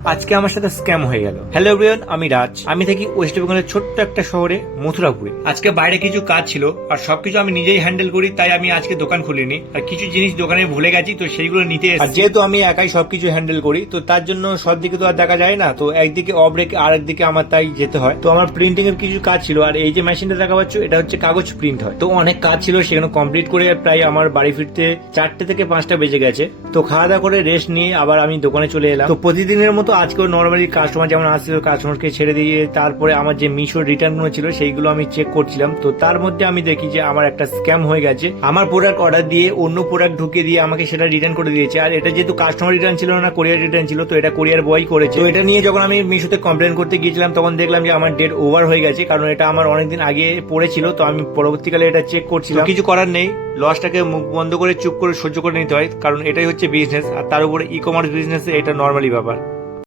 আজকে আমার সাথে স্ক্যাম হয়ে গেল। হ্যালো এভরিওয়ান, আমি রাজ। আমি থাকি ওয়েস্ট বেঙ্গলের ছোট্ট একটা শহরে মথুরাপুরে। আজকে বাইরে কিছু কাজ ছিল আর সবকিছু আমি নিজেই হ্যান্ডেল করি, তাই আমি আজকে দোকান খুলিনি। আর কিছু জিনিস দোকানে ভুলে গেছি, তো সেইগুলো নিতে এসেছি। আর যেহেতু আমি একাই সবকিছু হ্যান্ডেল করি, তো তার জন্য সব দিকে তো আর দেখা যায় না, তো একদিকে অফ রেখে আর একদিকে আমার তাই যেতে হয়। তো আমার প্রিন্টিং এর কিছু কাজ ছিল, আর এই যে মেশিনটা দেখা পাচ্ছ, এটা হচ্ছে কাগজ প্রিন্ট হয়। তো অনেক কাজ ছিল, সেগুলো কমপ্লিট করে প্রায় আমার বাড়ি ফিরতে 4টে থেকে 5টা বেজে গেছে। তো খাওয়া দাওয়া করে রেস্ট নিয়ে আবার আমি দোকানে চলে এলাম। তো প্রতিদিনের মতো আজকেও নর্মালি কাস্টমার যেমন আসছিল, কাস্টমারকে ছেড়ে দিয়ে তারপরে আমার যে মিশোর রিটার্ন গুলো ছিল সেইগুলো আমি চেক করছিলাম। তো তার মধ্যে আমি দেখি যে আমার একটা স্ক্যাম হয়ে গেছে। আমার প্রোডাক্ট অর্ডার দিয়ে অন্য প্রোডাক্ট ঢুকিয়ে দিয়ে আমাকে সেটা রিটার্ন করে দিয়েছে। আর এটা যেহেতু কাস্টমার রিটার্ন ছিল না, কোরিয়ার রিটার্ন ছিল, তো এটা কোরিয়ার বয় করেছে। তো এটা নিয়ে যখন আমি মিশোতে কমপ্লেন করতে গিয়েছিলাম, তখন দেখলাম যে আমার ডেট ওভার হয়ে গেছে, কারণ এটা আমার অনেকদিন আগে পড়েছিল। তো আমি পরবর্তীকালে এটা চেক করছিলাম। কিছু করার নেই, লসটাকে মুখ বন্ধ করে চুপ করে সহ্য করে নিতে হয়, কারণ এটাই হচ্ছে বিজনেস। আর তার উপরে ই কমার্স বিজনেস এটা নর্মালি ব্যাপার।